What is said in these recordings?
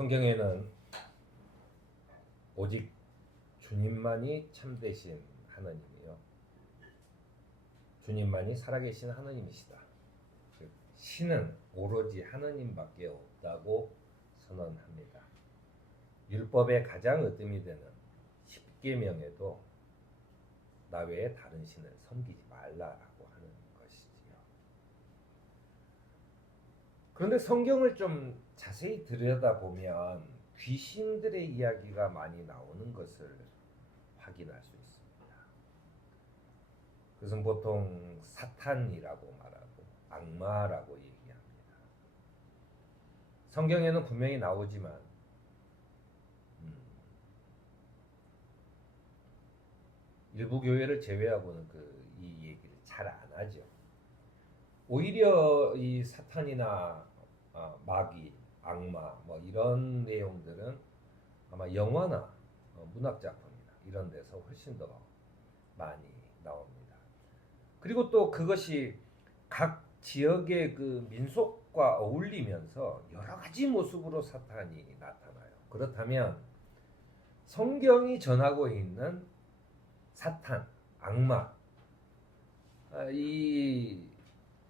성경에는 오직 주님만이 참되신 하나님이요, 주님만이 살아계신 하나님이시다. 즉 신은 오로지 하나님밖에 없다고 선언합니다. 율법의 가장 으뜸이 되는 십계명에도 나 외에 다른 신을 섬기지 말라라고 하는 것이지요. 그런데 성경을 좀 자세히 들여다보면 귀신들의 이야기가 많이 나오는 것을 확인할 수 있습니다. 그것은 보통 사탄이라고 말하고 악마라고 얘기합니다. 성경에는 분명히 나오지만 일부 교회를 제외하고는 이 얘기를 잘 안 하죠. 오히려 이 사탄이나 마귀, 악마 뭐 이런 내용들은 아마 영화나 문학 작품이나 이런 데서 훨씬 더 많이 나옵니다. 그리고 또 그것이 각 지역의 그 민속과 어울리면서 여러 가지 모습으로 사탄이 나타나요. 그렇다면 성경이 전하고 있는 사탄, 악마, 이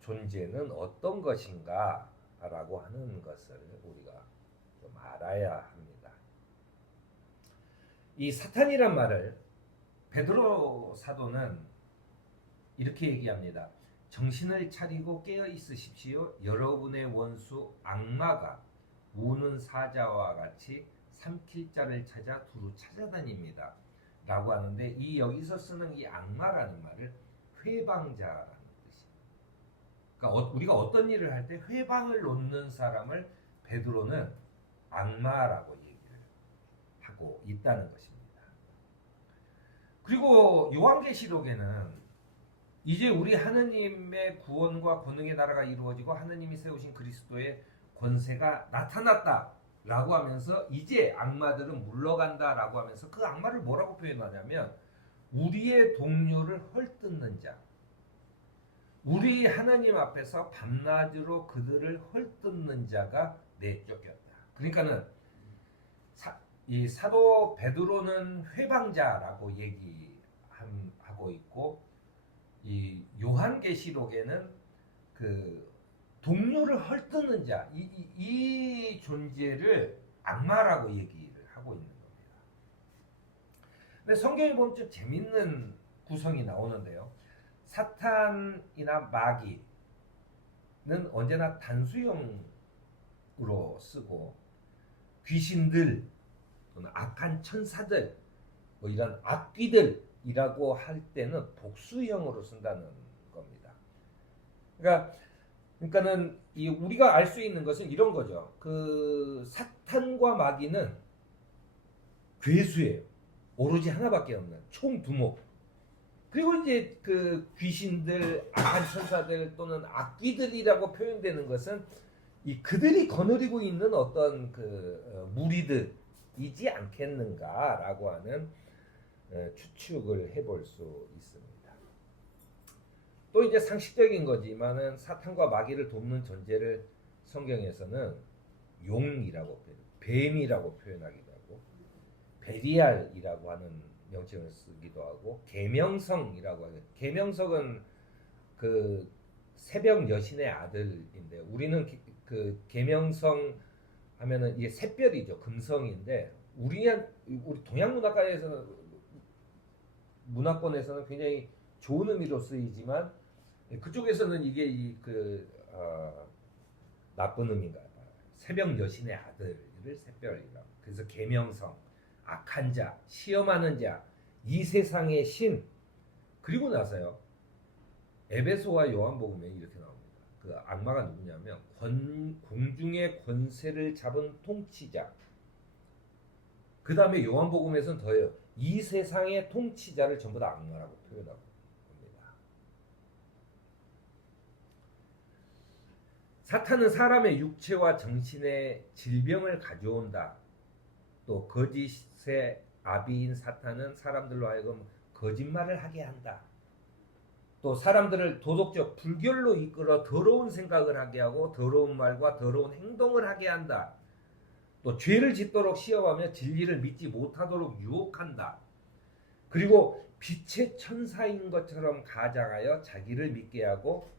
존재는 어떤 것인가 라고 하는 것을 우리가 좀 알아야 합니다. 이 사탄이란 말을 베드로 사도는 이렇게 얘기합니다. 정신을 차리고 깨어 있으십시오. 여러분의 원수 악마가 우는 사자와 같이 삼킬 자를 찾아 두루 찾아다닙니다 라고 하는데, 이 여기서 쓰는 이 악마라는 말을 회방자라는 뜻입니다. 그러니까 우리가 어떤 일을 할 때 회방을 놓는 사람을 베드로는 악마라고 얘기를 하고 있다는 것입니다. 그리고 요한계시록에는 이제 우리 하느님의 구원과 권능의 나라가 이루어지고 하느님이 세우신 그리스도의 권세가 나타났다 라고 하면서 이제 악마들은 물러간다 라고 하면서 그 악마를 뭐라고 표현하냐면 우리의 동료를 헐뜯는 자, 우리 하나님 앞에서 밤낮으로 그들을 헐뜯는 자가 내쫓겼다. 그러니까는 이 사도 베드로는 회방자라고 얘기하고 있고, 이 요한계시록에는 그 동료를 헐뜯는 자, 이 존재를 악마라고 얘기를 하고 있는 겁니다. 근데 성경에 보면 좀 재밌는 구성이 나오는데요. 사탄이나 마귀는 언제나 단수형으로 쓰고, 귀신들 또는 악한 천사들, 뭐 이런 악귀들이라고 할 때는 복수형으로 쓴다는 겁니다. 그러니까는 우리가 알 수 있는 것은 이런 거죠. 그 사탄과 마귀는 괴수예요. 오로지 하나밖에 없는 총두목. 그리고 이제 그 귀신들, 악한 천사들 또는 악귀들이라고 표현되는 것은 그들이 거느리고 있는 어떤 그 무리들이지 않겠는가라고 하는 추측을 해볼 수 있습니다. 또 이제 상식적인 거지만은 사탄과 마귀를 돕는 존재를 성경에서는 용이라고 뱀이라고 표현하기도 하고, 베리알이라고 하는 명칭을 쓰기도 하고, 계명성이라고 하는, 계명성은 그 새벽 여신의 아들인데, 우리는 그 계명성 하면은 이게 샛별이죠. 금성인데 우리 동양 문화권에서는 굉장히 좋은 의미로 쓰이지만 그쪽에서는 이게 나쁜 의미인가 봐요. 새벽 여신의 아들을 샛별이라고. 그래서 계명성, 악한 자, 시험하는 자, 이 세상의 신. 그리고 나서요, 에베소와 요한복음에 이렇게 나옵니다. 그 악마가 누구냐면 공중의 권세를 잡은 통치자. 그 다음에 요한복음에서는 더해요. 이 세상의 통치자를 전부 다 악마라고 표현하고 있습니다. 사탄은 사람의 육체와 정신에 질병을 가져온다. 또 거짓의 아비인 사탄은 사람들로 하여금 거짓말을 하게 한다. 또 사람들을 도덕적 불결로 이끌어 더러운 생각을 하게 하고 더러운 말과 더러운 행동을 하게 한다. 또 죄를 짓도록 시험하며 진리를 믿지 못하도록 유혹한다. 그리고 빛의 천사인 것처럼 가장하여 자기를 믿게 하고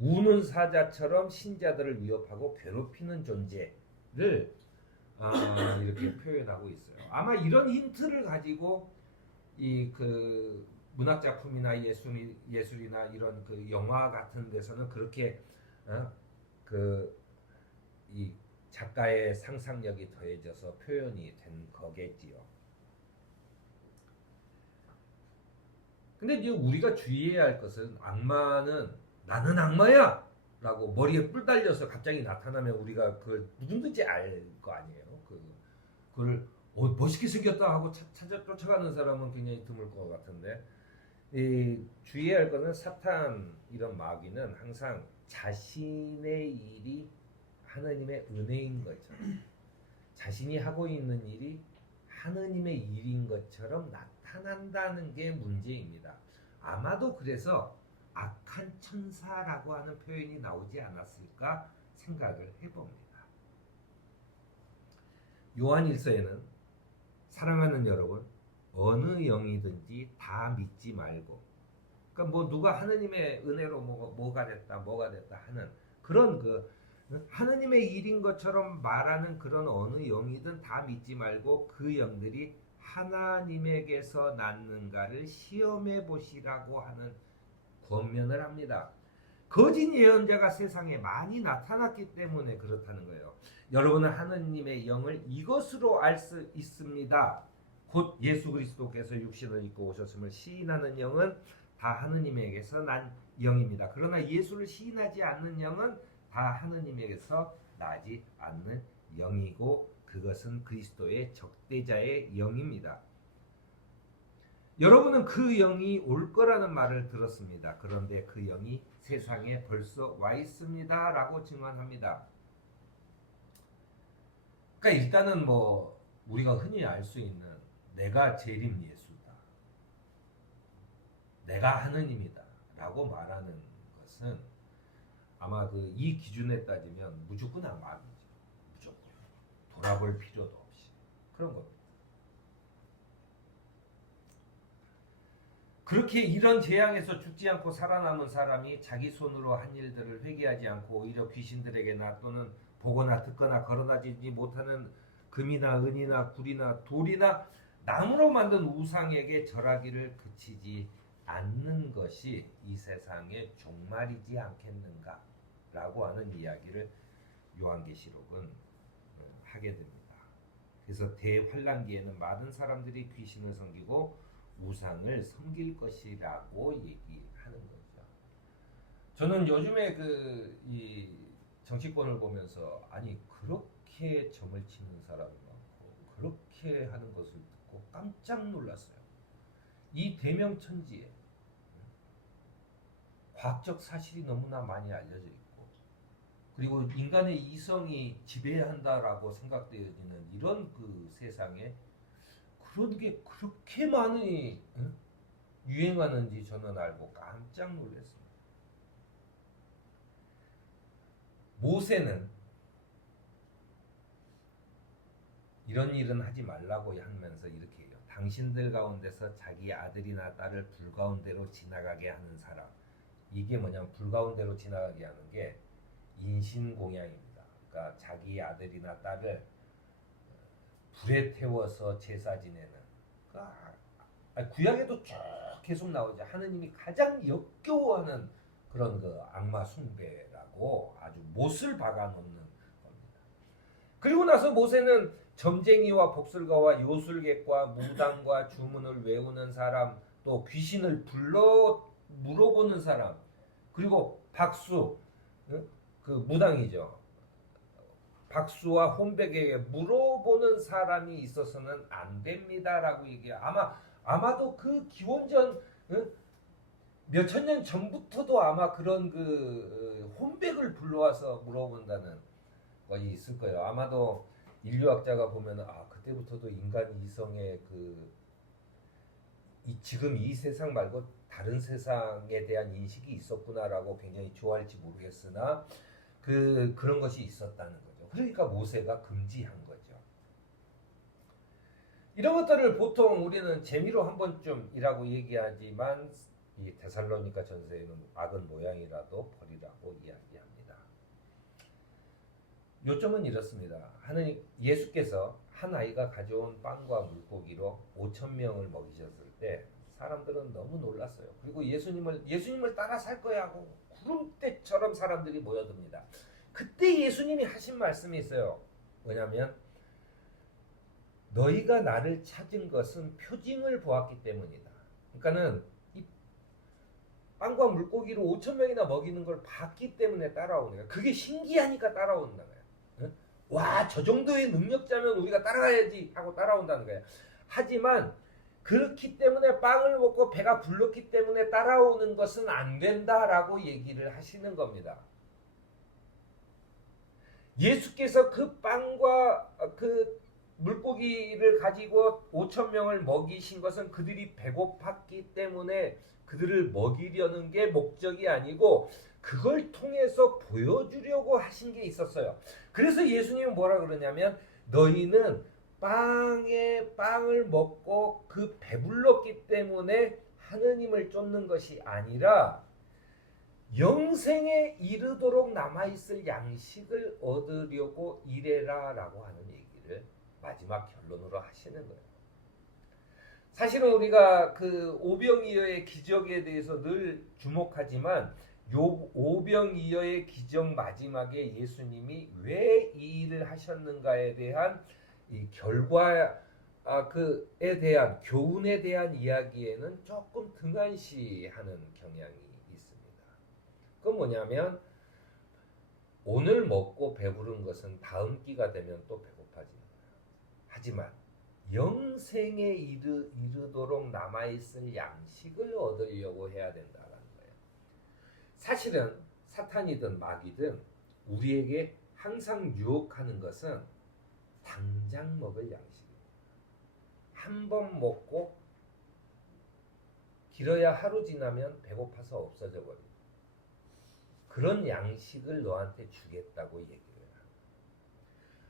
우는 사자처럼 신자들을 위협하고 괴롭히는 존재를 이렇게 표현하고 있어요. 아마 이런 힌트를 가지고 이 그 문학 작품이나 예술이나 이런 그 영화 같은 데서는 그렇게 이 작가의 상상력이 더해져서 표현이 된 거겠지요. 근데 이제 우리가 주의해야 할 것은 악마는 나는 악마야! 라고 머리에 뿔 달려서 갑자기 나타나면 우리가 그걸 누군지 알 거 아니에요. 그걸 멋있게 생겼다 하고 쫓아가는 사람은 굉장히 드물 것 같은데, 이 주의해야 할 것은 사탄 이런 마귀는 항상 자신의 일이 하나님의 은혜인 것처럼, 자신이 하고 있는 일이 하나님의 일인 것처럼 나타난다는 게 문제입니다. 아마도 그래서 악한 천사라고 하는 표현이 나오지 않았을까 생각을 해봅니다. 요한 1서에는 사랑하는 여러분, 어느 영이든지 다 믿지 말고, 그러니까 뭐 누가 하느님의 은혜로 뭐가 됐다 하는 그런 하느님의 일인 것처럼 말하는 그런 어느 영이든 다 믿지 말고 그 영들이 하나님에게서 났는가를 시험해 보시라고 하는 권면을 합니다. 거짓 예언자가 세상에 많이 나타났기 때문에 그렇다는 거예요. 여러분은 하느님의 영을 이것으로 알 수 있습니다. 곧 예수 그리스도께서 육신을 입고 오셨음을 시인하는 영은 다 하느님에게서 난 영입니다. 그러나 예수를 시인하지 않는 영은 다 하느님에게서 나지 않는 영이고 그것은 그리스도의 적대자의 영입니다. 여러분은 그 영이 올 거라는 말을 들었습니다. 그런데 그 영이 세상에 벌써 와 있습니다. 라고 증언합니다. 그러니까 일단은 뭐 우리가 흔히 알 수 있는 내가 재림 예수다, 내가 하느님이다 라고 말하는 것은 아마 이 기준에 따지면 무조건 악마이죠. 무조건 돌아볼 필요도 없이 그런 겁니다. 그렇게 이런 재앙에서 죽지 않고 살아남은 사람이 자기 손으로 한 일들을 회개하지 않고 오히려 귀신들에게나 또는 보거나 듣거나 걸어다니지 못하는 금이나 은이나 굴이나 돌이나 나무로 만든 우상에게 절하기를 그치지 않는 것이 이 세상의 종말이지 않겠는가 라고 하는 이야기를 요한계시록은 하게 됩니다. 그래서 대환란기에는 많은 사람들이 귀신을 섬기고 우상을 섬길 것이라고 얘기하는 거죠. 저는 요즘에 이 정치권을 보면서 아니 그렇게 점을 치는 사람이 많고 그렇게 하는 것을 듣고 깜짝 놀랐어요. 이 대명천지에 과학적 사실이 너무나 많이 알려져 있고 그리고 인간의 이성이 지배한다라고 생각되어지는 이런 세상에 그런 게 그렇게 많이 유행하는지 저는 알고 깜짝 놀랐습니다. 모세는 이런 일은 하지 말라고 하면서 이렇게 해요. 당신들 가운데서 자기 아들이나 딸을 불 가운데로 지나가게 하는 사람. 이게 뭐냐면 불 가운데로 지나가게 하는 게 인신공양입니다. 그러니까 자기 아들이나 딸을 불에 태워서 제사 지내는. 구약에도 쭉 계속 나오죠. 하느님이 가장 역겨워하는 그런 악마 숭배라고 아주 못을 박아놓는 겁니다. 그리고 나서 모세는 점쟁이와 복술가와 요술객과 무당과 주문을 외우는 사람, 또 귀신을 불러 물어보는 사람, 그리고 박수, 무당이죠. 박수와 혼백에게 물어보는 사람이 있어서는 안 됩니다라고 얘기해요. 아마도 그 기원전 몇천 년 전부터도 아마 그런 혼백을 불러와서 물어본다는 것이 있을 거예요. 아마도 인류학자가 보면 그때부터도 인간 이성의 지금 이 세상 말고 다른 세상에 대한 인식이 있었구나라고 굉장히 좋아할지 모르겠으나 그런 것이 있었다는 거죠. 그러니까 모세가 금지한 거죠. 이런 것들을 보통 우리는 재미로 한 번쯤이라고 얘기하지만 이 데살로니가 전서에는 악은 모양이라도 버리라고 이야기합니다. 요점은 이렇습니다. 하느님 예수께서 한 아이가 가져온 빵과 물고기로 5천 명을 먹이셨을 때 사람들은 너무 놀랐어요. 그리고 예수님을 따라 살 거야 하고 구름대처럼 사람들이 모여듭니다. 그때 예수님이 하신 말씀이 있어요. 뭐냐면 너희가 나를 찾은 것은 표징을 보았기 때문이다. 그러니까는 이 빵과 물고기로 5천 명이나 먹이는 걸 봤기 때문에 따라오는 거야. 그게 신기하니까 따라온다는 거야. 응? 와, 저 정도의 능력자면 우리가 따라가야지 하고 따라온다는 거야. 하지만 그렇기 때문에 빵을 먹고 배가 불렀기 때문에 따라오는 것은 안 된다라고 얘기를 하시는 겁니다. 예수께서 그 빵과 그 물고기를 가지고 5천 명을 먹이신 것은 그들이 배고팠기 때문에 그들을 먹이려는 게 목적이 아니고 그걸 통해서 보여주려고 하신 게 있었어요. 그래서 예수님은 뭐라 그러냐면 너희는 빵을 먹고 그 배불렀기 때문에 하느님을 쫓는 것이 아니라 영생에 이르도록 남아있을 양식을 얻으려고 이래라라고 하는 얘기를 마지막 결론으로 하시는 거예요. 사실은 우리가 그 오병이어의 기적에 대해서 늘 주목하지만 요 오병이어의 기적 마지막에 예수님이 왜 이 일을 하셨는가에 대한 이 결과 그에 대한 교훈에 대한 이야기에는 조금 등한시하는 경향이 있습니다. 그건 뭐냐면 오늘 먹고 배부른 것은 다음 끼가 되면 또 배고파지는 거예요. 하지만 영생에 이르도록 남아있을 양식을 얻으려고 해야 된다는 거예요. 사실은 사탄이든 마귀든 우리에게 항상 유혹하는 것은 당장 먹을 양식입니다. 한 번 먹고 길어야 하루 지나면 배고파서 없어져 버립니다. 그런 양식을 너한테 주겠다고 얘기를 해요.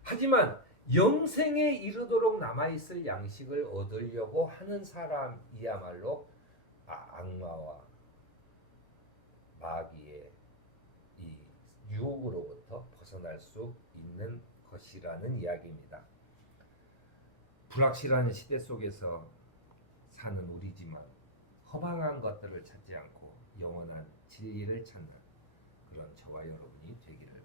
하지만 영생에 이르도록 남아있을 양식을 얻으려고 하는 사람이야말로 악마와 마귀의 이 유혹으로부터 벗어날 수 있는 것이라는 이야기입니다. 불확실한 시대 속에서 사는 우리지만 허망한 것들을 찾지 않고 영원한 진리를 찾는 그런 저와 여러분이 되기를